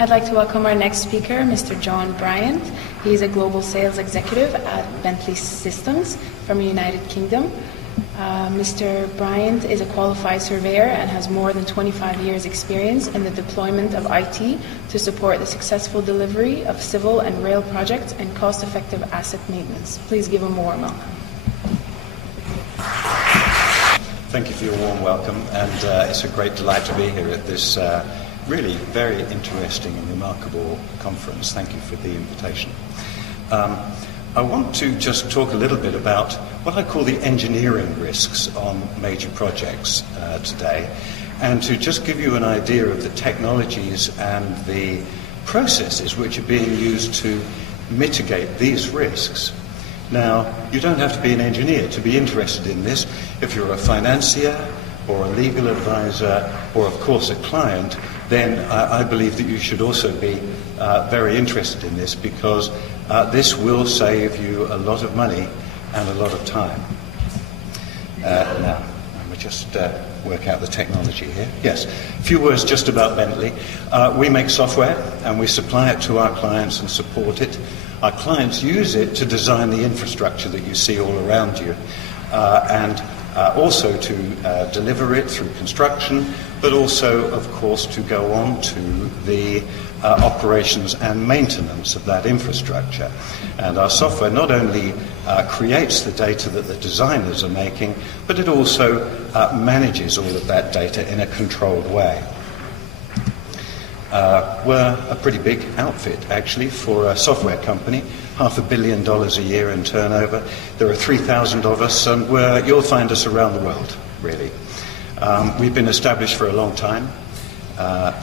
I'd like to welcome our next speaker, Mr. John Brayant. He's a global sales executive at Bentley Systems from the United Kingdom. Mr. Brayant is a qualified surveyor and has more than 25 years' experience in the deployment of IT to support the successful delivery of civil and rail projects and cost-effective asset maintenance. Please give him a warm welcome. Thank you for your warm welcome, and it's a great delight to be here at this really very interesting and remarkable conference. Thank you for the invitation. I want to just talk a little bit about what I call the engineering risks on major projects today, and to just give you an idea of the technologies and the processes which are being used to mitigate these risks. Now, you don't have to be an engineer to be interested in this. If you're a financier or a legal advisor or, of course, a client, then I believe that you should also be very interested in this, because this will save you a lot of money and a lot of time. Now, let me just work out the technology here. Yes, a few words just about Bentley. We make software and we supply it to our clients and support it. Our clients use it to design the infrastructure that you see all around you, and also to deliver it through construction, but also, of course, to go on to the operations and maintenance of that infrastructure. And our software not only creates the data that the designers are making, but it also manages all of that data in a controlled way. We're a pretty big outfit, actually, for a software company. $500 million a year in turnover. There are 3,000 of us, and you'll find us around the world, really. We've been established for a long time,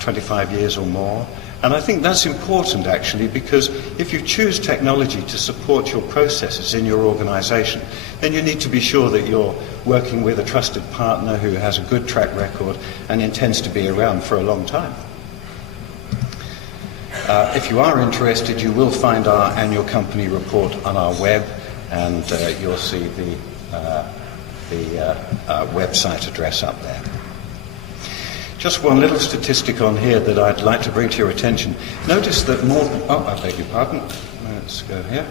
25 years or more. And I think that's important, actually, because if you choose technology to support your processes in your organization, then you need to be sure that you're working with a trusted partner who has a good track record and intends to be around for a long time. If you are interested, you will find our annual company report on our web, and you'll see the website address up there. Just one little statistic on here that I'd like to bring to your attention. Notice that I beg your pardon. Let's go here.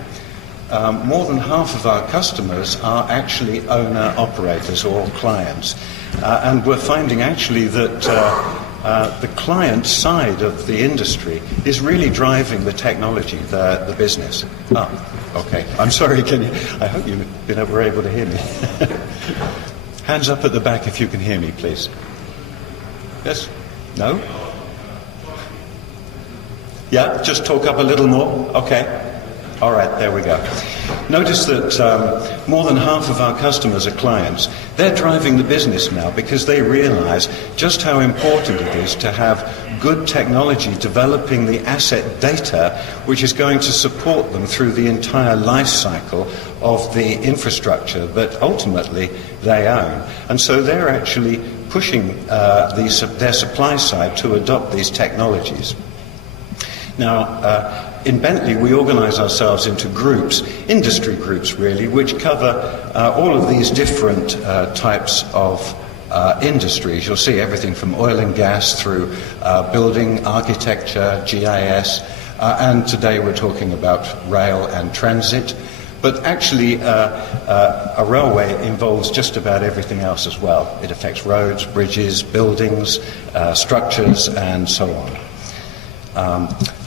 More than half of our customers are actually owner-operators or clients. And we're finding actually that the client side of the industry is really driving the technology, the business. Okay. I'm sorry, I hope you were able to hear me. Hands up at the back if you can hear me, please. Yes? No? Yeah, just talk up a little more. Okay. All right, there we go. Notice that more than half of our customers are clients. They're driving the business now because they realize just how important it is to have good technology developing the asset data which is going to support them through the entire life cycle of the infrastructure that ultimately they own. And so they're actually pushing their supply side to adopt these technologies. Now, in Bentley, we organize ourselves into groups, industry groups really, which cover all of these different types of industries. You'll see everything from oil and gas through building, architecture, GIS, and today we're talking about rail and transit. But actually, a railway involves just about everything else as well. It affects roads, bridges, buildings, structures, and so on.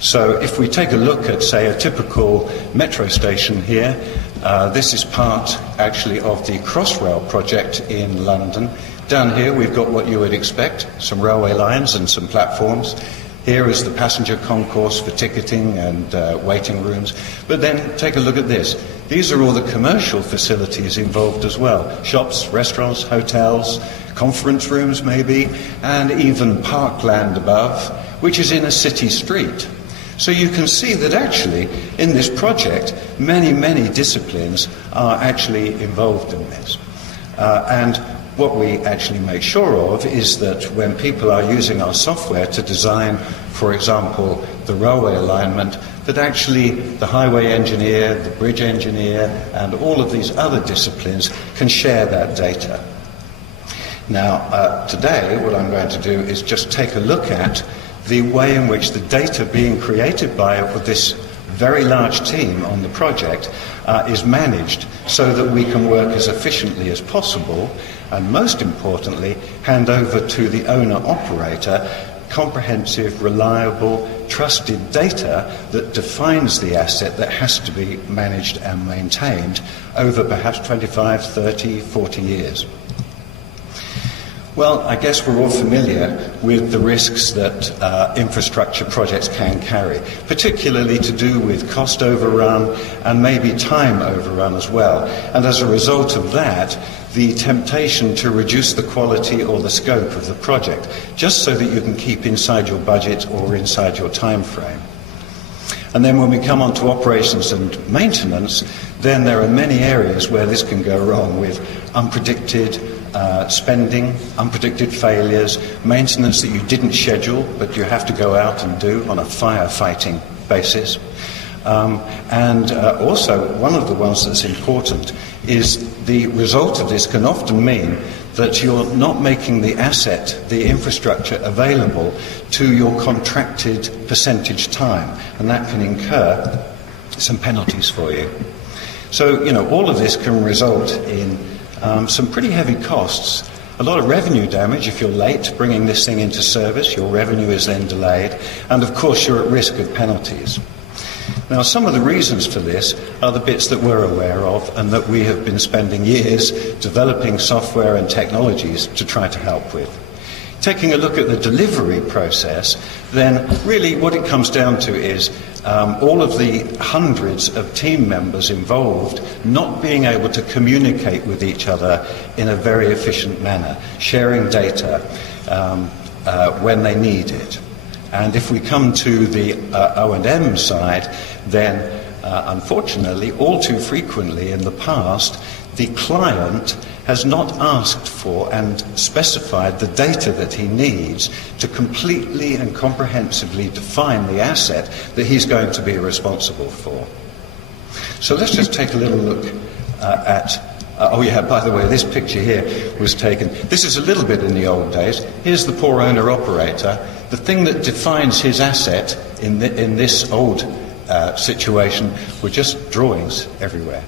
So if we take a look at, say, a typical metro station here, this is part, actually, of the Crossrail project in London. Down here, we've got what you would expect, some railway lines and some platforms. Here is the passenger concourse for ticketing and waiting rooms. But then take a look at this. These are all the commercial facilities involved as well. Shops, restaurants, hotels, conference rooms maybe, and even parkland above, which is in a city street. So you can see that actually in this project many, many disciplines are actually involved in this. And what we actually make sure of is that when people are using our software to design, for example, the railway alignment, that actually the highway engineer, the bridge engineer, and all of these other disciplines can share that data. Now, today what I'm going to do is just take a look at the way in which the data being created by this very large team on the project is managed so that we can work as efficiently as possible, and most importantly, hand over to the owner-operator comprehensive, reliable, trusted data that defines the asset that has to be managed and maintained over perhaps 25, 30, 40 years. Well, I guess we're all familiar with the risks that infrastructure projects can carry, particularly to do with cost overrun and maybe time overrun as well. And as a result of that, the temptation to reduce the quality or the scope of the project, just so that you can keep inside your budget or inside your time frame. And then when we come on to operations and maintenance, then there are many areas where this can go wrong, with unpredicted spending, unpredicted failures, maintenance that you didn't schedule but you have to go out and do on a firefighting basis. Also, one of the ones that's important is the result of this can often mean that you're not making the asset, the infrastructure, available to your contracted percentage time, and that can incur some penalties for you. So, all of this can result in some pretty heavy costs, a lot of revenue damage if you're late bringing this thing into service. Your revenue is then delayed, and of course you're at risk of penalties. Now, some of the reasons for this are the bits that we're aware of and that we have been spending years developing software and technologies to try to help with. Taking a look at the delivery process, then really what it comes down to is all of the hundreds of team members involved not being able to communicate with each other in a very efficient manner, sharing data when they need it. And if we come to the O&M side, then unfortunately, all too frequently in the past, the client has not asked for and specified the data that he needs to completely and comprehensively define the asset that he's going to be responsible for. So let's just take a little look by the way, this picture here was taken. This is a little bit in the old days. Here's the poor owner-operator. The thing that defines his asset in this old situation were just drawings everywhere.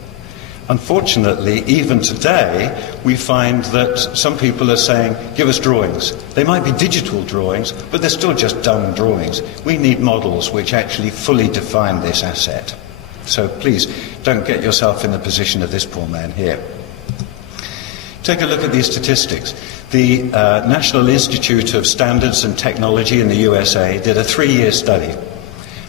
Unfortunately, even today, we find that some people are saying, give us drawings. They might be digital drawings, but they're still just dumb drawings. We need models which actually fully define this asset. So please, don't get yourself in the position of this poor man here. Take a look at these statistics. The National Institute of Standards and Technology in the USA did a 3-year study,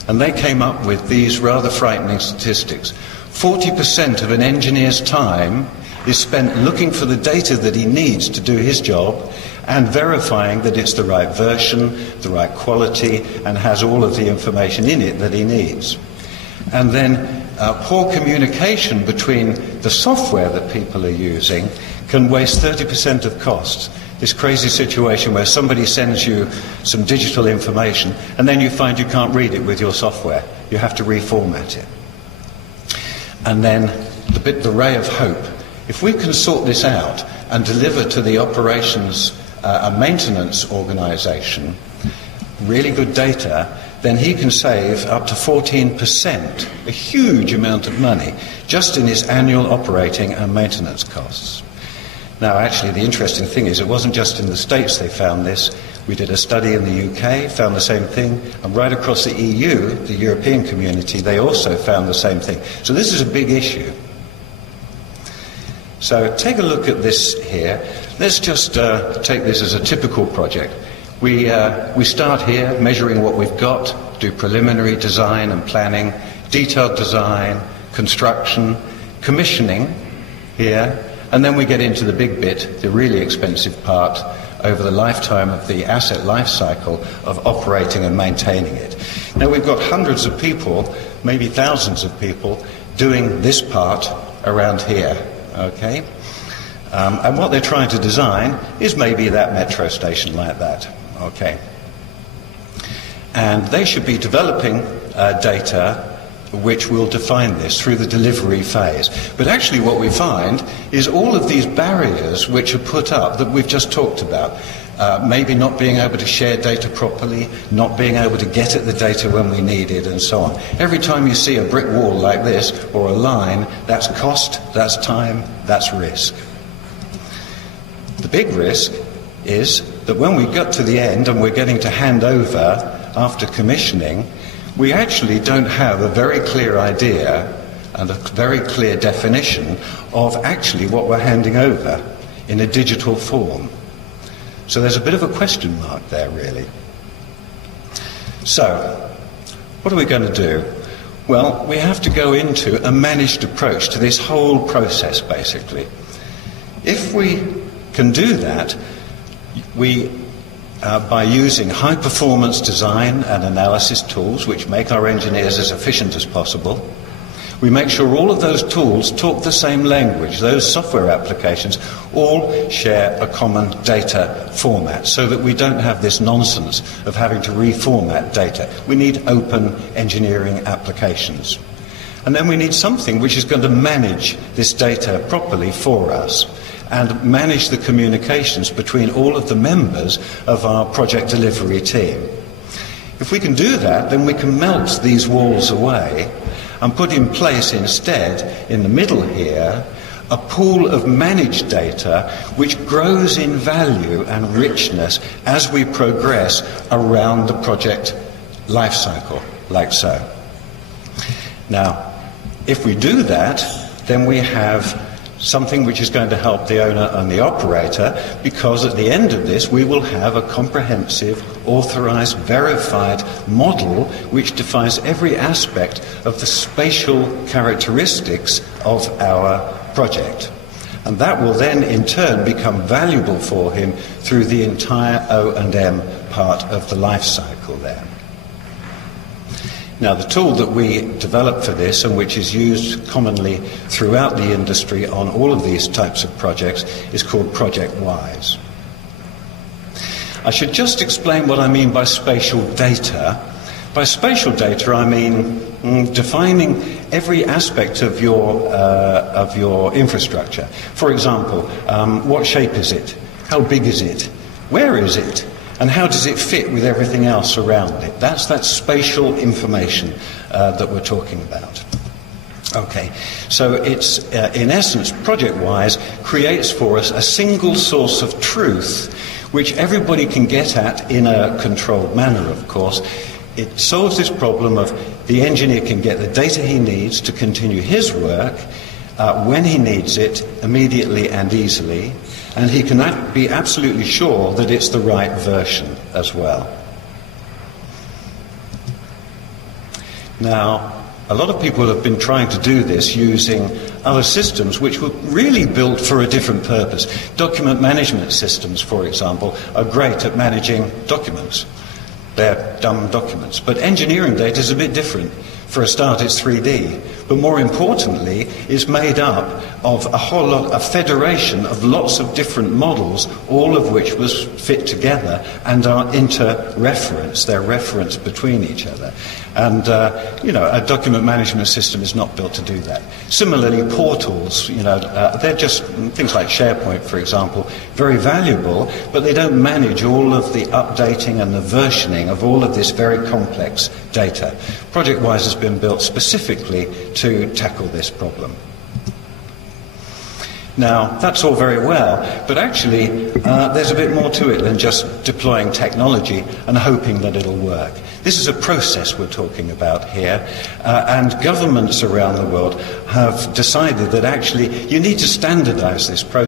and they came up with these rather frightening statistics. 40% of an engineer's time is spent looking for the data that he needs to do his job and verifying that it's the right version, the right quality, and has all of the information in it that he needs. And then poor communication between the software that people are using can waste 30% of costs. This crazy situation where somebody sends you some digital information and then you find you can't read it with your software. You have to reformat it. And then the ray of hope. If we can sort this out and deliver to the operations and maintenance organisation really good data, then he can save up to 14%, a huge amount of money, just in his annual operating and maintenance costs. Now, actually, the interesting thing is it wasn't just in the States they found this. We did a study in the UK, found the same thing, and right across the EU, the European community, they also found the same thing. So this is a big issue. So take a look at this here. Let's just take this as a typical project. We start here measuring what we've got, do preliminary design and planning, detailed design, construction, commissioning here, and then we get into the big bit, the really expensive part, over the lifetime of the asset life cycle of operating and maintaining it. Now we've got hundreds of people, maybe thousands of people, doing this part around here, okay? And what they're trying to design is maybe that metro station like that, okay? And they should be developing data which will define this through the delivery phase. But actually what we find is all of these barriers which are put up that we've just talked about, maybe not being able to share data properly, not being able to get at the data when we need it, and so on. Every time you see a brick wall like this, or a line, that's cost, that's time, that's risk. The big risk is that when we get to the end and we're getting to hand over after commissioning, we actually don't have a very clear idea and a very clear definition of actually what we're handing over in a digital form. So there's a bit of a question mark there, really. So, what are we going to do? Well, we have to go into a managed approach to this whole process, basically. If we can do that, we, by using high-performance design and analysis tools, which make our engineers as efficient as possible, we make sure all of those tools talk the same language. Those software applications all share a common data format, so that we don't have this nonsense of having to reformat data. We need open engineering applications. And then we need something which is going to manage this data properly for us and manage the communications between all of the members of our project delivery team. If we can do that, then we can melt these walls away and put in place instead, in the middle here, a pool of managed data which grows in value and richness as we progress around the project life cycle, like so. Now, if we do that, then we have something which is going to help the owner and the operator, because at the end of this we will have a comprehensive, authorized, verified model which defines every aspect of the spatial characteristics of our project. And that will then in turn become valuable for him through the entire O&M part of the life cycle there. Now, the tool that we developed for this, and which is used commonly throughout the industry on all of these types of projects, is called Project Wise. I should just explain what I mean by spatial data. By spatial data, I mean defining every aspect of your infrastructure. For example, what shape is it? How big is it? Where is it? And how does it fit with everything else around it? That's that spatial information that we're talking about. Okay, so it's, in essence, ProjectWise creates for us a single source of truth which everybody can get at in a controlled manner, of course. It solves this problem of the engineer can get the data he needs to continue his work when he needs it, immediately and easily, and he can be absolutely sure that it's the right version as well. Now, a lot of people have been trying to do this using other systems which were really built for a different purpose. Document management systems, for example, are great at managing documents. They're dumb documents. But engineering data is a bit different. For a start, it's 3D. But more importantly, it's made up of a federation of lots of different models, all of which was fit together and are inter-referenced. They're referenced between each other. And, a document management system is not built to do that. Similarly, portals, they're just things like SharePoint, for example, very valuable, but they don't manage all of the updating and the versioning of all of this very complex data. ProjectWise has been built specifically to tackle this problem. Now, that's all very well, but actually there's a bit more to it than just deploying technology and hoping that it'll work. This is a process we're talking about here, and governments around the world have decided that actually you need to standardize this process.